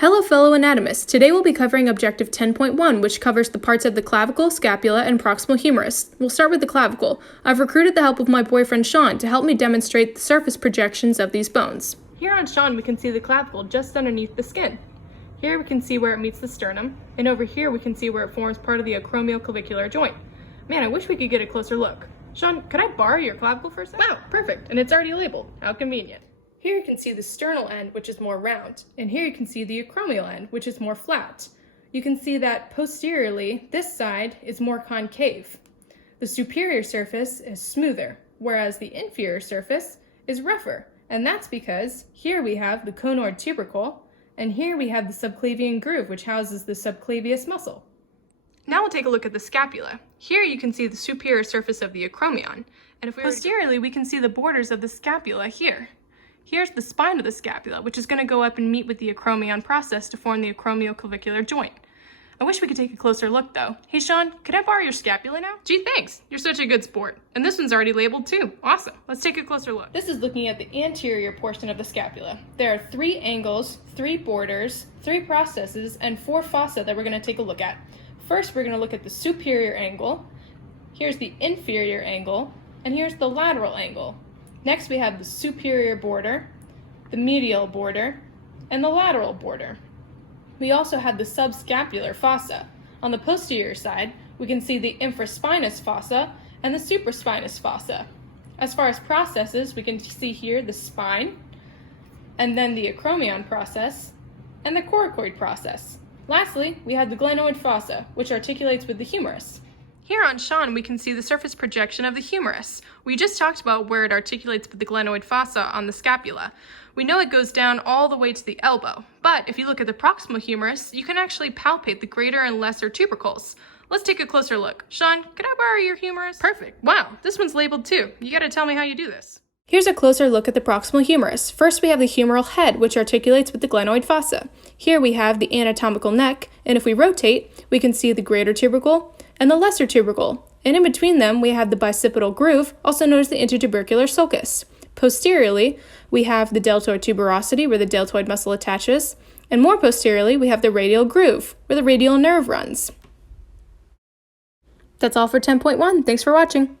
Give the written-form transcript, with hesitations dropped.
Hello fellow anatomists, today we'll be covering Objective 10.1, which covers the parts of the clavicle, scapula, and proximal humerus. We'll start with the clavicle. I've recruited the help of my boyfriend Sean to help me demonstrate the surface projections of these bones. Here on Sean we can see the clavicle just underneath the skin. Here we can see where it meets the sternum, and over here we can see where it forms part of the acromioclavicular joint. Man, I wish we could get a closer look. Sean, could I borrow your clavicle for a second? Wow, perfect, and it's already labeled. How convenient. Here you can see the sternal end, which is more round, and here you can see the acromial end, which is more flat. You can see that posteriorly, this side is more concave. The superior surface is smoother, whereas the inferior surface is rougher, and that's because here we have the conoid tubercle, and here we have the subclavian groove, which houses the subclavius muscle. Now we'll take a look at the scapula. Here you can see the superior surface of the acromion, and if we posteriorly, we can see the borders of the scapula here. Here's the spine of the scapula, which is going to go up and meet with the acromion process to form the acromioclavicular joint. I wish we could take a closer look though. Hey Sean, could I borrow your scapula now? Gee, thanks. You're such a good sport. And this one's already labeled too. Awesome. Let's take a closer look. This is looking at the anterior portion of the scapula. There are 3 angles, 3 borders, 3 processes, and 4 fossa that we're going to take a look at. First, we're going to look at the superior angle. Here's the inferior angle, and here's the lateral angle. Next, we have the superior border, the medial border, and the lateral border. We also have the subscapular fossa. On the posterior side, we can see the infraspinous fossa and the supraspinous fossa. As far as processes, we can see here the spine, and then the acromion process, and the coracoid process. Lastly, we have the glenoid fossa, which articulates with the humerus. Here on Sean, we can see the surface projection of the humerus. We just talked about where it articulates with the glenoid fossa on the scapula. We know it goes down all the way to the elbow, but if you look at the proximal humerus, you can actually palpate the greater and lesser tubercles. Let's take a closer look. Sean, could I borrow your humerus? Perfect. Wow, this one's labeled too. You gotta tell me how you do this. Here's a closer look at the proximal humerus. First, we have the humeral head, which articulates with the glenoid fossa. Here we have the anatomical neck, and if we rotate, we can see the greater tubercle and the lesser tubercle. And in between them, we have the bicipital groove, also known as the intertubercular sulcus. Posteriorly, we have the deltoid tuberosity, where the deltoid muscle attaches, and more posteriorly, we have the radial groove, where the radial nerve runs. That's all for 10.1. Thanks for watching.